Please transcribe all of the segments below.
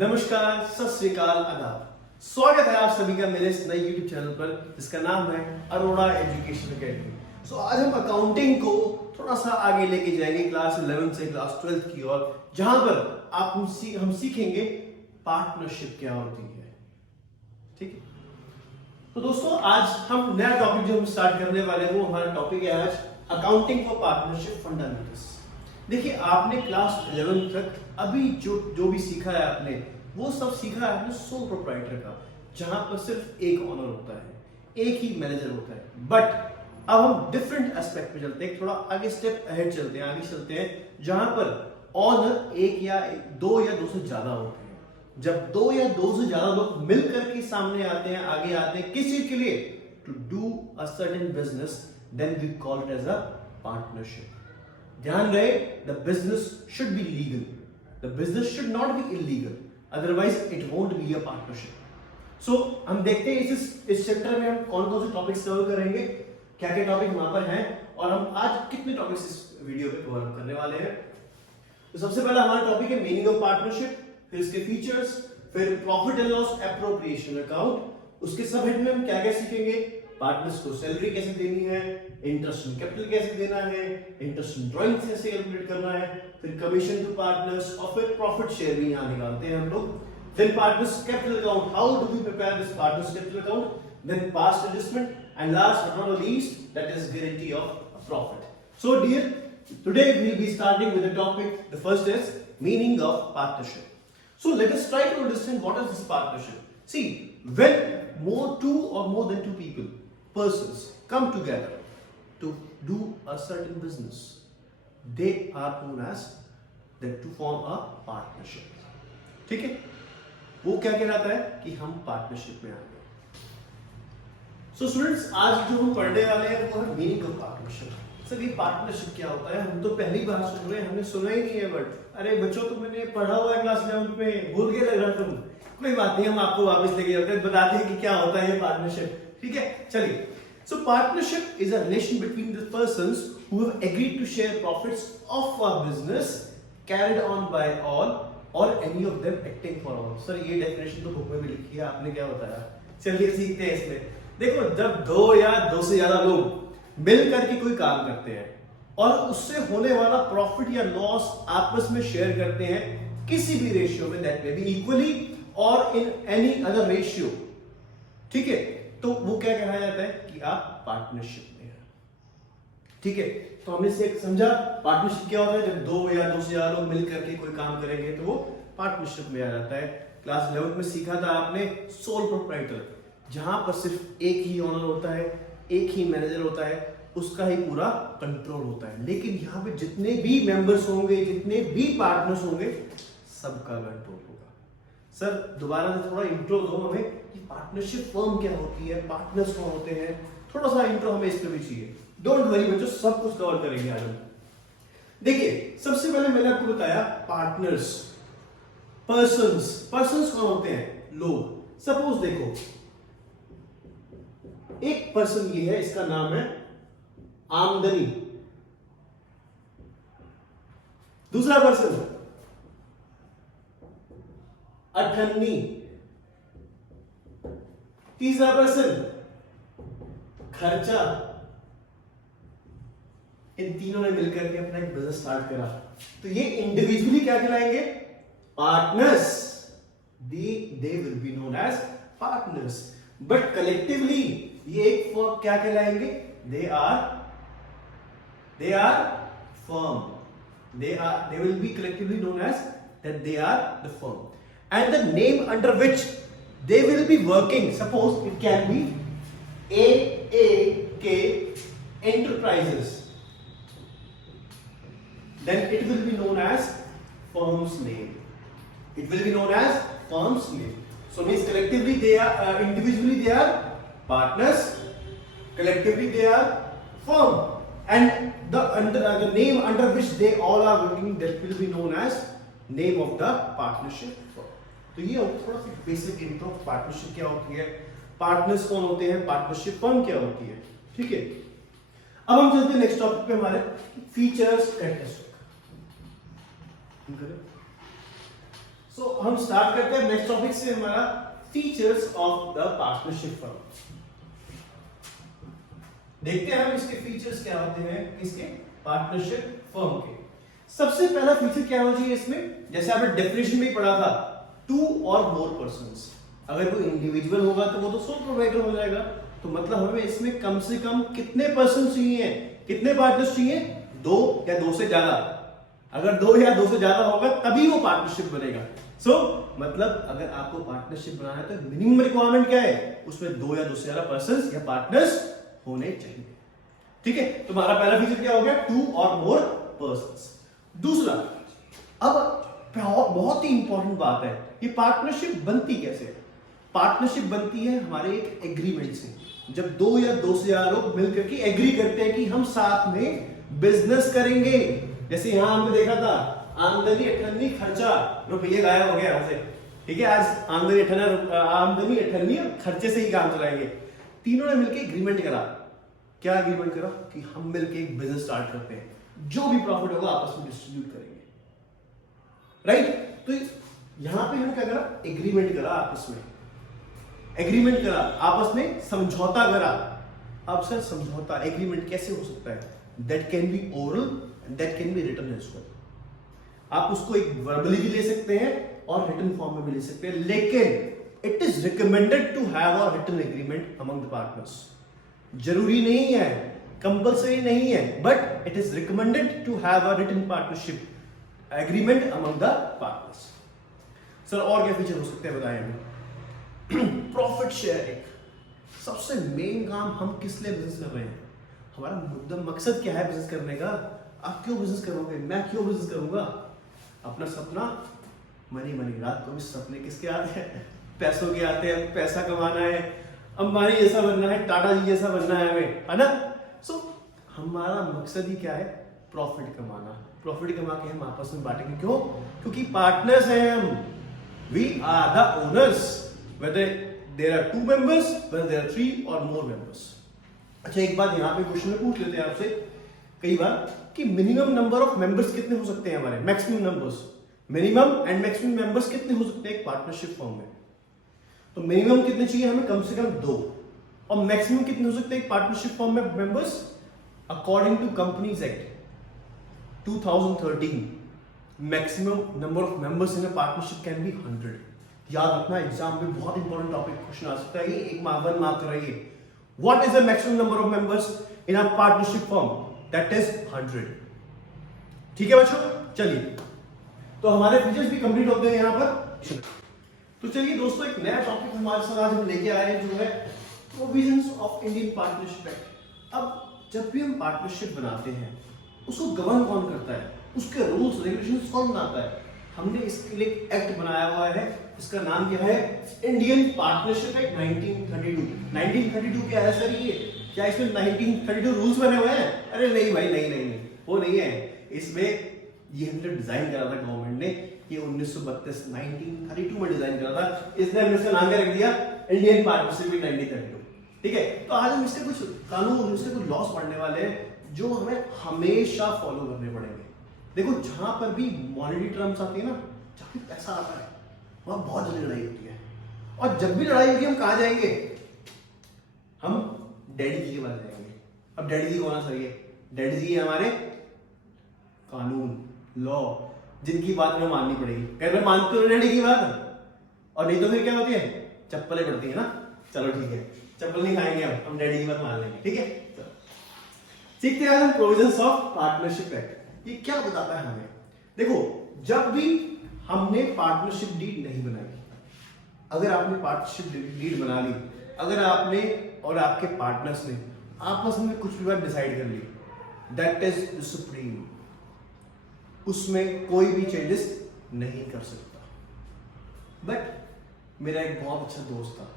नमस्कार, सत श्री अकाल, आदाब। स्वागत है आप सभी का मेरे इस नए YouTube चैनल पर जिसका नाम है अरोड़ा एजुकेशन अकेडमी। सो आज हम अकाउंटिंग को थोड़ा सा आगे लेके जाएंगे क्लास 11 से क्लास 12 की ओर, जहां पर हम सीखेंगे पार्टनरशिप क्या होती है। ठीक है, तो दोस्तों आज हम नया टॉपिक जो हम स्टार्ट करने वाले हैं वो हमारा टॉपिक है आज अकाउंटिंग फॉर पार्टनरशिप फंडामेंटल्स। देखिए, आपने क्लास 11 तक अभी जो भी सीखा है आपने वो सब सीखा है आपने सोल प्रोप्राइटर का, जहां पर सिर्फ एक ओनर होता है, एक ही मैनेजर होता है। बट अब हम डिफरेंट एस्पेक्ट पे चलते हैं, थोड़ा आगे स्टेप अहेड चलते हैं, आगे चलते हैं, जहां पर ओनर एक या दो या दो से ज्यादा होते हैं। जब दो या दो से ज्यादा लोग मिलकर के सामने आते हैं, आगे आते हैं किस चीज के लिए, to do a certain business, then we call it as a partnership. ध्यान रहे, the business should be legal, the business should not be illegal, otherwise it won't be a partnership. So हम देखते हैं इस चैप्टर में हम कौन कौन से टॉपिक्स कवर करेंगे, क्या क्या टॉपिक वहां पर हैं, और हम आज कितने टॉपिक्स इस वीडियो पे कवर करने वाले हैं। तो सबसे पहला हमारा टॉपिक है मीनिंग ऑफ पार्टनरशिप, फिर इसके फीचर्स, फिर profit and loss appropriation account, उसके सब हेड में हम क्या क्या सीखेंगे, पार्टनर्स को सैलरी कैसे देनी है, इंटरेस्ट इन कैपिटल कैसे देना है, इंटरेस्ट इन ड्राइंग कैसे कैलकुलेट करना है, फिर कमीशन टू पार्टनर्स, और फिर प्रॉफिट शेयर भी यहां निकालते हैं हम लोग। फिर partners capital account, how do we prepare this partners capital account, then past adjustment, and last but not least that is guarantee of profit. So dear, today we will be starting with the topic. The first is meaning of partnership. So let us try to understand what is this partnership. See, when two or more than two people, persons come together to do a certain business, they are known as that to form a partnership. ठीक है, वो क्या कहलाता है कि हम partnership में आ गए। So students, आज जो हम पढ़ने वाले हैं वो है मीनिंग ऑफ पार्टनरशिप। सर ये पार्टनरशिप क्या होता है, हम तो पहली बार सुन रहे हैं, हमने सुना ही नहीं है वर्ड। अरे बच्चों, तो मैंने पढ़ा हुआ है क्लास 11 में, भूल गए लग रहा तुम। कोई बात नहीं, हम आपको वापस लेके जाते हैं, बताते हैं कि क्या होता है ये पार्टनरशिप। ठीक है, चलिए। So partnership is a relation between the persons who have agreed to share profits of a business carried on by all और any of them acting for all. Sir ये डेफिनेशन तो बुक में भी लिखी है, आपने क्या बताया। चलिए सीखते हैं इसमें। देखो, जब दो या दो से ज्यादा लोग मिल करके कोई काम करते हैं और उससे होने वाला प्रॉफिट या लॉस आपस में शेयर करते हैं किसी भी रेशियो में, दैट मे बी इक्वली और इन एनी अदर रेशियो, ठीक है, तो वो क्या कहलाया जाता है कि आप पार्टनरशिप में हैं। ठीक है, तो हमने से समझा पार्टनरशिप क्या होता है, जब दो या दो से ज्यादा लोग मिल करके कोई काम करेंगे तो वो पार्टनरशिप में आ जाता है। क्लास 11 में सीखा था आपने सोल प्रोप्राइटर, जहां पर सिर्फ एक ही ओनर होता है, एक ही मैनेजर होता है, उसका ही पूरा कंट्रोल होता है। लेकिन यहाँ पे जितने भी मेंबर्स होंगे, जितने भी पार्टनर्स होंगे, सबका कंट्रोल होगा। सर दोबारा से थोड़ा इंट्रो दो हमें कि पार्टनरशिप फर्म क्या होती है, पार्टनर्स कौन होते हैं, थोड़ा सा इंट्रो हमें इस पे भी चाहिए। डोंट वरी बच्चों, सब कुछ कवर करेंगे आज हम। देखिए, सबसे पहले मैंने आपको बताया पार्टनर्स, पर्संस कौन होते हैं, लोग। सपोज देखो, एक पर्सन ये है, इसका नाम है आमदनी। दूसरा पर्सन अठन्नी। तीसरा पर्सन खर्चा। इन तीनों ने मिलकर के अपना एक बिजनेस स्टार्ट करा, तो ये इंडिविजुअली क्या कहलाएंगे, partners. They will be known as partners. But collectively ये एक फर्म क्या कहलाएंगे, they are firm. They will be collectively known as that they are the firm, and the name under which they will be working, suppose it can be AAK Enterprises, then it will be known as firm's name. It will be known as firm's name. So means collectively they are, individually they are partners, collectively they are firm, and the name under which they all are working, that will be known as name of the partnership firm. तो ये थोड़ा सा basic intro, partnership क्या होती है, partners कौन होते हैं, पार्टनरशिप फर्म क्या होती है। ठीक है, अब हम चलते हैं नेक्स्ट टॉपिक पे, हमारे फीचर्स कैरेक्टरिस्टिक। सो हम स्टार्ट करते हैं नेक्स्ट टॉपिक से, हमारा features of the partnership firm. देखते हैं हम इसके फीचर्स क्या होते हैं इसके पार्टनरशिप फर्म के। सबसे पहला फीचर क्या होना चाहिए इसमें, जैसे आपने डेफिनेशन में ही पढ़ा था, 2 और मोर पर्संस। अगर कोई इंडिविजुअल होगा तो वो तो सोल प्रोप्राइटर हो जाएगा, तो मतलब हमें इसमें कम से कम कितने पर्सन चाहिए, कितने पार्टनर्स चाहिए, 2 या 2 से ज्यादा। अगर 2 या 2 से ज्यादा होगा तभी वो पार्टनरशिप बनेगा। मतलब अगर आपको पार्टनरशिप बनाना है तो मिनिमम रिक्वायरमेंट क्या है, उसमें 2 या 2 से ज्यादा पर्सन या पार्टनर्स होने चाहिए। ठीक है, तो हमारा पहला फीचर क्या हो गया, 2 और मोर पर्संस। दूसरा, अब बहुत ही इंपॉर्टेंट बात है, ये पार्टनरशिप बनती कैसे है। पार्टनरशिप बनती है हमारे एक एग्रीमेंट से, जब 2 या 2 से ज्यादा लोग मिलकर के एग्री करते हैं कि हम साथ में बिजनेस करेंगे। जैसे यहां हमने देखा था, आमदनी अठन्नी खर्चा, रुपये गायब हो गया यहाँ से। ठीक है, आज आमदनी अठन्नी और खर्चे से ही काम चलाएंगे। तीनों ने मिलकर एग्रीमेंट करा। क्या एग्रीमेंट करा कि हम मिलकर एक बिजनेस स्टार्ट करते हैं, जो भी प्रॉफिट होगा आपस में डिस्ट्रीब्यूट करेंगे। राइट, तो यहां पे हमने क्या करा, एग्रीमेंट करा, आपस में एग्रीमेंट करा, आपस में समझौता करा। अब सर समझौता एग्रीमेंट कैसे हो सकता है, that can be oral and that can be written as well. आप उसको एक वर्बली भी ले सकते हैं और रिटन फॉर्म में भी ले सकते हैं, लेकिन it is recommended to have a written agreement among the partners. जरूरी नहीं है, कंपल्सरी नहीं है, but it is recommended to have a written partnership agreement among the partners. Sir और क्या फीचर हो सकते हैं बताएं हमें। प्रॉफिट शेयरिंग, सबसे मेन काम हम किस लिए बिजनेस कर रहे हैं, हमारा मुद्दा मकसद क्या है बिजनेस करने का। आप क्यों बिजनेस करोगे, मैं क्यों बिजनेस करूंगा, अपना सपना मनी मनी। रात को भी सपने किसके आते हैं, पैसों के आते हैं, पैसा कमाना है, अंबानी जैसा बनना है, टाटा जी जैसा बनना है हमें, है ना। सो हमारा मकसद ही क्या है, प्रॉफिट कमाना। प्रॉफिट कमा के हम आपस में बांटेंगे, क्यों, क्योंकि पार्टनर्स हैं हम, we are the owners, whether there are 2 members, whether there are 3 or more members। अच्छा, एक बात यहाँ पे क्वेश्चन में पूछ लेते हैं आपसे कई बार कि मिनिमम नंबर ऑफ मेंबर्स कितने हो सकते हैं हमारे, maximum numbers, minimum and maximum members कितने हो सकते हैं एक पार्टनरशिप फॉर्म में। तो मिनिमम कितने चाहिए हमें, कम से कम 2, और मैक्सिमम कितने हो सकते हैं एक पार्टनरशिप फॉर्म में members. According to companies act 2013, maximum number of members in a partnership can be 100। याद रखना, एग्जाम में बहुत इंपॉर्टेंट टॉपिक क्वेश्चन आ सकता है, ये एक 1 मार्क कराइए। What is the maximum number of members in a partnership firm, that is 100। ठीक है बच्चों, चलिए तो हमारे फीचर्स भी कंप्लीट होते हैं यहां पर। तो चलिए दोस्तों, एक नया टॉपिक हमारे साथ आज हम लेके आए हैं, जो है provisions of Indian partnership act. अब जब भी हम पार्टनरशिप बनाते हैं, उसको गवर्न कौन करता है, उसके रूल्स रेगुलेशंस कौन बनाता है। हमने इसके लिए एक्ट बनाया हुआ है, इसका नाम क्या है, इंडियन पार्टनरशिप एक्ट 1932। 1932 क्या है सर, ये क्या इसमें 1932 रूल्स बने हुए हैं? अरे नहीं भाई, नहीं, वो नहीं है। इसमें ये हमने डिजाइन करा था गवर्नमेंट ने, ये 1932 में डिजाइन करा था, इसने हमने इसका नाम क्या रख दिया, इंडियन पार्टनरशिप एक्ट 1932। ठीक है, तो आज हम इसके कुछ कानून, इसके कुछ लॉस पढ़ने वाले हैं, जो हमें हमेशा फॉलो करने पड़ेंगे। देखो, जहां पर भी मॉनेटरी टर्म्स आती है ना, जहां भी पैसा आता है, वहां बहुत जल्दी लड़ाई होती है। और जब भी लड़ाई होगी हम कहां जाएंगे, हम डैडी जी के पास जाएंगे। अब डैडी जी कौन है सर, ये डैडी जी हमारे कानून, लॉ, जिनकी बात हमें माननी पड़ेगी। अगर मैं मानते हो डैडी की बात, और नहीं तो फिर क्या होती है, चप्पलें पड़ती है ना। चलो ठीक है, चप्पल नहीं खाएंगे, हम डैडी की बात मान लेंगे। ठीक है, सीखते हैं हम प्रोविजंस ऑफ पार्टनरशिप एक्ट। ये क्या बताता है हमें, देखो, जब भी हमने पार्टनरशिप डीड नहीं बनाई, अगर आपने पार्टनरशिप डीड बना ली, अगर आपने और आपके पार्टनर्स ने आपस में कुछ भी बात डिसाइड कर ली, दैट इज द सुप्रीम, उसमें कोई भी चेंजेस नहीं कर सकता। बट मेरा एक बहुत अच्छा दोस्त था,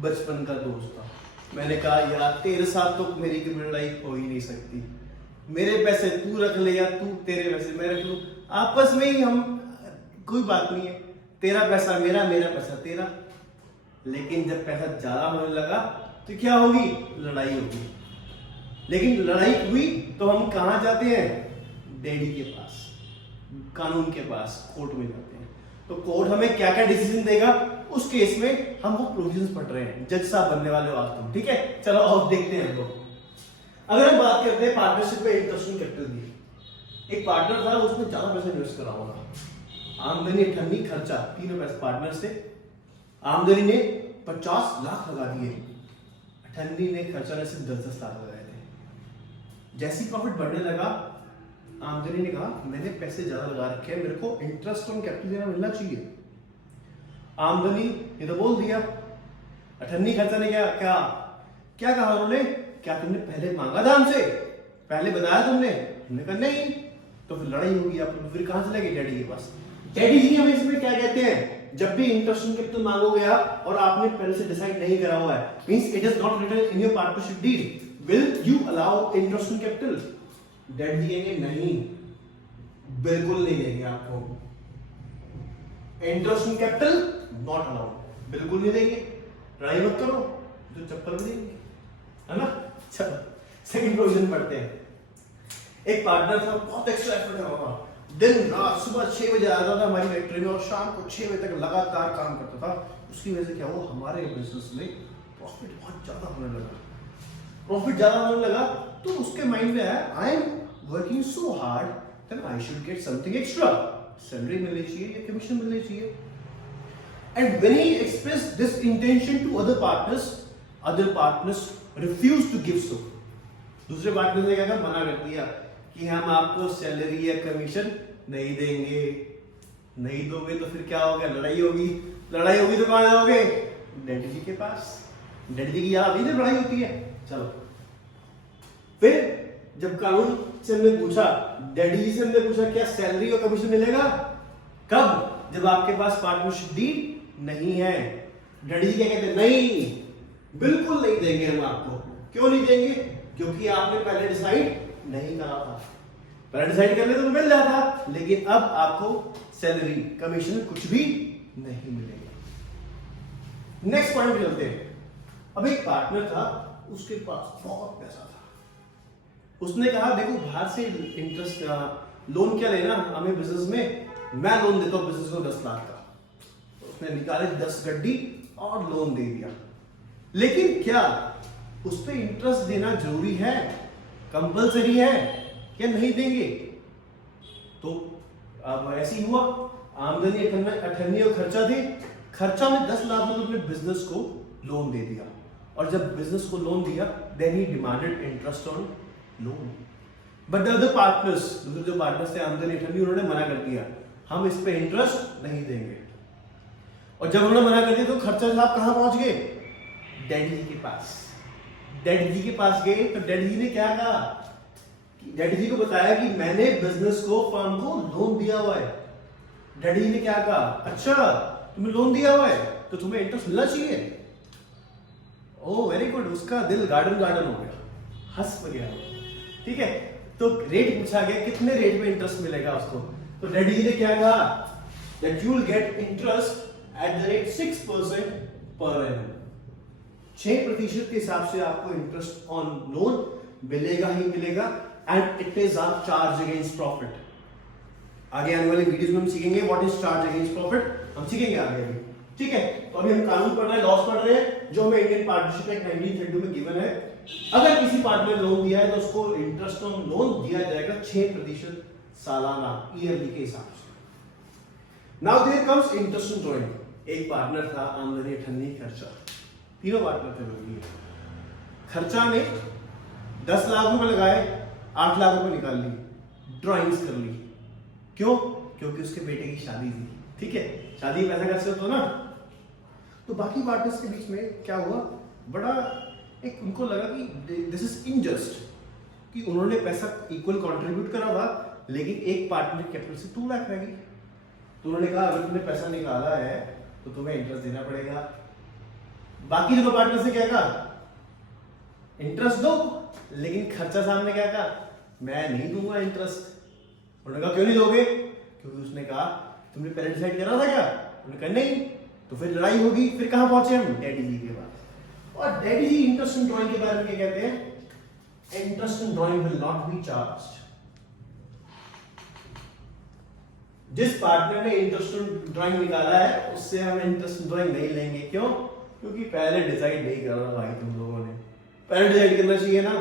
बचपन का दोस्त था, मैंने कहा यार तेरे साथ तो मेरी की लड़ाई हो ही नहीं सकती, मेरे पैसे तू रख ले या तू तेरे पैसे मैं रख लूं, आपस में ही हम, कोई बात नहीं है, तेरा पैसा मेरा, मेरा पैसा तेरा। लेकिन जब पैसा ज्यादा होने लगा तो क्या होगी, लड़ाई होगी। लेकिन लड़ाई हुई तो हम कहां जाते हैं, डैडी के पास, कानून के पास, कोर्ट में जाते हैं। तो कोर्ट हमें क्या क्या डिसीजन देगा उस केस में हम वो प्रोविजंस पढ़ रहे हैं। जज साहब बनने वाले हो आज तुम, ठीक है। चलो अब देखते हैं हम लोग। अगर हम बात करते हैं पार्टनरशिप में इंटरेस्ट ऑन कैपिटल की, एक पार्टनर था उसने ज्यादा पैसा इन्वेस्ट करा होगा, आमदनी अठन्नी खर्चा तीनों पैसे पार्टनर से। आमदनी ने 50 लाख लगा दिए, अठन्नी ने खर्चा ने सिर्फ 10 लाख लगाए थे। जैसी प्रॉफिट बढ़ने लगा आमदनी ने कहा मैंने पैसे ज्यादा लगा रखे हैं, मेरे को इंटरेस्ट ऑन कैपिटल देना मिलना चाहिए। आमदनी ये तो बोल दिया, अठन्नी खर्चा ने क्या क्या क्या कहा उन्होंने, क्या तुमने पहले मांगा था हमसे, पहले बताया तुमने? हमने कहा नहीं। तो फिर लड़ाई होगी, आप फिर कहां से लगे डैडी के पास। डैडी जी हमें इसमें क्या कहते हैं, जब भी इंटरेस्ट ऑन कैपिटल मांगोगे आप और आपने पहले से डिसाइड नहीं करा हुआ है, means it is not written in your partnership deed, will you allow interest on capital? Daddy कहेंगे नहीं, बिल्कुल नहीं देंगे आपको interest on capital, not allowed, बिल्कुल नहीं देंगे। लड़ाई मत करो, जो चप्पल देंगे, है ना। चलो सेकंड प्रोविजन पढ़ते हैं। एक पार्टनर था, बहुत एक्स्ट्रा एफर्ट कर रहा था, दिन रात सुबह 6 बजे आता था हमारी फैक्ट्री में और शाम को 6 बजे तक लगातार काम करता था। उसकी वजह से क्या हुआ, हमारे बिजनेस में प्रॉफिट बहुत ज्यादा होने लगा। प्रॉफिट ज्यादा होने लगा तो उसके माइंड में आया I am working so hard then I should get something extra, salary मिलनी चाहिए या कमीशन मिलनी चाहिए। And when he expressed this intention to other partners refuse to give so. दूसरे पार्टनर ने क्या कहा, मना कर दिया कि हम आपको सैलरी या कमीशन नहीं देंगे। नहीं दोगे तो फिर क्या होगा, लड़ाई होगी। लड़ाई होगी तो कहां जाओगे, डैडी जी के पास। डैडी जी की याद नहीं लड़ाई होती है। चलो फिर जब कानून से हमने पूछा, डैडी जी से हमने पूछा क्या सैलरी और कमीशन मिलेगा, कब, जब आपके पास पार्टनरशिप डीड नहीं है। डैडी जी क्या कहते हैं, नहीं बिल्कुल नहीं देंगे हम आपको। क्यों नहीं देंगे, क्योंकि आपने पहले डिसाइड नहीं करा था। पहले डिसाइड कर ले तो मिल जाता, लेकिन अब आपको सैलरी कमीशन कुछ भी नहीं मिलेगा। नेक्स्ट पॉइंट पे चलते हैं। अब एक पार्टनर था, उसके पास बहुत पैसा था। उसने कहा देखो बाहर से इंटरेस्ट लोन क्या लेना हमें बिजनेस में, मैं लोन देता हूं बिजनेस को 10 लाख का। तो उसने निकाले 10 गड्डी और लोन दे दिया। लेकिन क्या उस पर इंटरेस्ट देना जरूरी है, कंपलसरी है या नहीं देंगे? तो अब ऐसे ही हुआ, आमदनी अठन्नी और खर्चा थे। खर्चा में 10 लाख में अपने बिजनेस को लोन दे दिया, और जब बिजनेस को लोन दिया then he demanded interest on loan. But the other partners, दूसरे जो पार्टनर्स थे आमदनी अठन्नी, उन्होंने मना कर दिया हम इस पे इंटरेस्ट नहीं देंगे। और जब उन्होंने मना कर दिया तो खर्चा साहब कहां पहुंच गए, डैडी जी के पास। डैडी जी के पास गए तो डैडी जी ने क्या कहा, डैडी जी को बताया कि मैंने बिजनेस को, फर्म को लोन दिया हुआ है। डैडी जी ने क्या कहा, अच्छा तुम्हें लोन दिया हुआ है तो तुम्हें इंटरेस्ट मिलना चाहिए। ओह वेरी गुड, उसका दिल गार्डन गार्डन हो गया, हंस गया। ठीक है, तो रेट पूछा गया कितने रेट में इंटरेस्ट मिलेगा उसको। तो डैडी जी ने क्या कहा, that you will get interest at the rate 6% per annum. 6% के हिसाब से आपको इंटरेस्ट ऑन लोन मिलेगा ही मिलेगा, and it is a charge against profit. आगे आने वाले वीडियोस में हम सीखेंगे what is charge against profit, हम सीखेंगे आगे अभी। ठीक है, तो अभी हम कानून पढ़ रहे हैं, लॉस पढ़ रहे हैं, जो हमें इंडियन पार्टनरशिप एक्ट 1932 में गिवन है। अगर किसी पार्टनर ने लोन दिया है तो उसको इंटरेस्ट ऑन लोन दिया जाएगा 6% सालाना, ईयरली के हिसाब से। Now there comes interest on drawing. एक पार्टनर था, आमदनी अठन्नी खर्चा, तीनों पार्टनर थे लोग। खर्चा में 10 लाख रुपए लगाए, 8 लाख रुपए निकाल ली, ड्राइंग्स कर ली। क्यों, क्योंकि उसके बेटे की शादी थी। ठीक है, शादी में पैसा खर्च तो ना। तो बाकी पार्टनर्स के बीच में क्या हुआ, बड़ा एक उनको लगा कि दिस इज इनजस्ट, कि उन्होंने पैसा इक्वल कंट्रीब्यूट करा था, लेकिन एक पार्टनर कैपिटल से 2 लाख रह गई। तो उन्होंने कहा अगर तुमने पैसा निकाला है तो तुम्हें इंटरेस्ट देना पड़ेगा। बाकी दोनों पार्टनर से क्या कहा, इंटरेस्ट दो, लेकिन खर्चा सामने क्या कहा, मैं नहीं दूंगा इंटरेस्ट। उन्होंने कहा क्यों नहीं दोगे, क्योंकि उसने कहा तुमने पहले डिसाइड करा था क्या। उन्होंने कहा नहीं। तो फिर लड़ाई होगी, फिर कहां पहुंचे हम, डैडी जी के पास। और daddy ji interest in drawing के बारे में क्या कहते हैं, interest in drawing will not be charged. जिस पार्टनर ने इंटरेस्ट ड्राइंग निकाला है उससे हम इंटरेस्ट ड्राइंग नहीं लेंगे। क्यों? क्योंकि पहले डिसाइड नहीं करना भाई तुम लोगों ने, पहले डिसाइड करना चाहिए ना।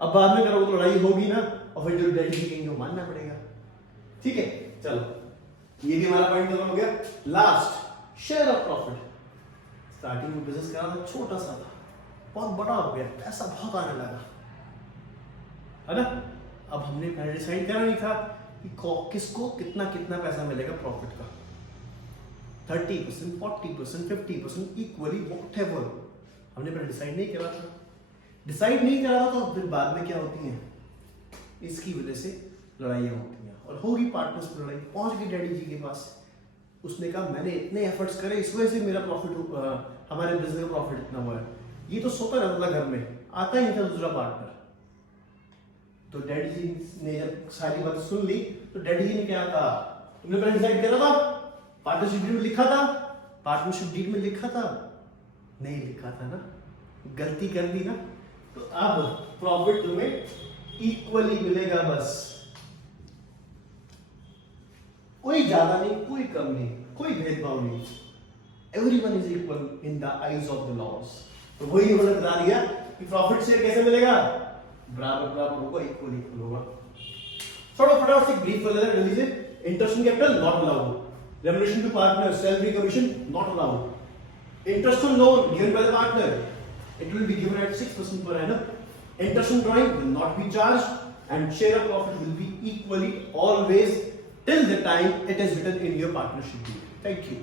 अब बाद में करोगे तो लड़ाई होगी ना, और फिर जो डैडी कहेंगे वो मानना पड़ेगा। ठीक है, चलो ये भी हमारा पॉइंट खत्म हो गया। Last, share of profit. Starting में बिजनेस करा था, छोटा सा था, बहुत बड़ा हो गया, पैसा बहुत आने लगा, है ना। अब हमने पहले डिसाइड करा नहीं था कि किसको कितना कितना पैसा मिलेगा प्रॉफिट का, 30%, 40%, 50% इक्वली व्हाटएवर, हमने पहले डिसाइड नहीं करा था। डिसाइड नहीं करा था तो फिर बाद में क्या होती है, इसकी वजह से लड़ाइयाँ होती हैं, और होगी पार्टनर्स की लड़ाई। पहुंच गई डैडी जी के पास, उसने कहा मैंने इतने एफर्ट्स करे, इस वजह से मेरा प्रॉफिट, हमारे बिजनेस का प्रॉफिट इतना हुआ है। ये तो सोता रहता था घर में, आता ही नहीं था दूसरा पार्टनर। तो डैडी जी ने जब सारी बात सुन ली तो डैडी जी ने क्या कहा, तुमने पहले डिसाइड करा था, पार्टनरशिप डीड में लिखा था, पार्टनरशिप डीड में लिखा था, नहीं लिखा था ना, गलती कर दी ना, तो अब प्रॉफिट तुम्हें इक्वली मिलेगा। बस कोई ज्यादा नहीं, कोई कम नहीं, कोई भेदभाव नहीं, everyone is equal in the eyes of the laws. तो वही उन्होंने बता दिया कि प्रॉफिट शेयर कैसे मिलेगा, बराबर बराबर होगा, इक्वल इक्वल होगा। फटाफट से ब्रीफ कर लेते हैं जल्दी से। Interest in capital not allowed, remuneration to partner, salary commission not allowed, interest on loan given by the partner, it will be given at 6% per annum, interest on drawing will not be charged, and share of profit will be equally always till the time it is written in your partnership deed. Thank you.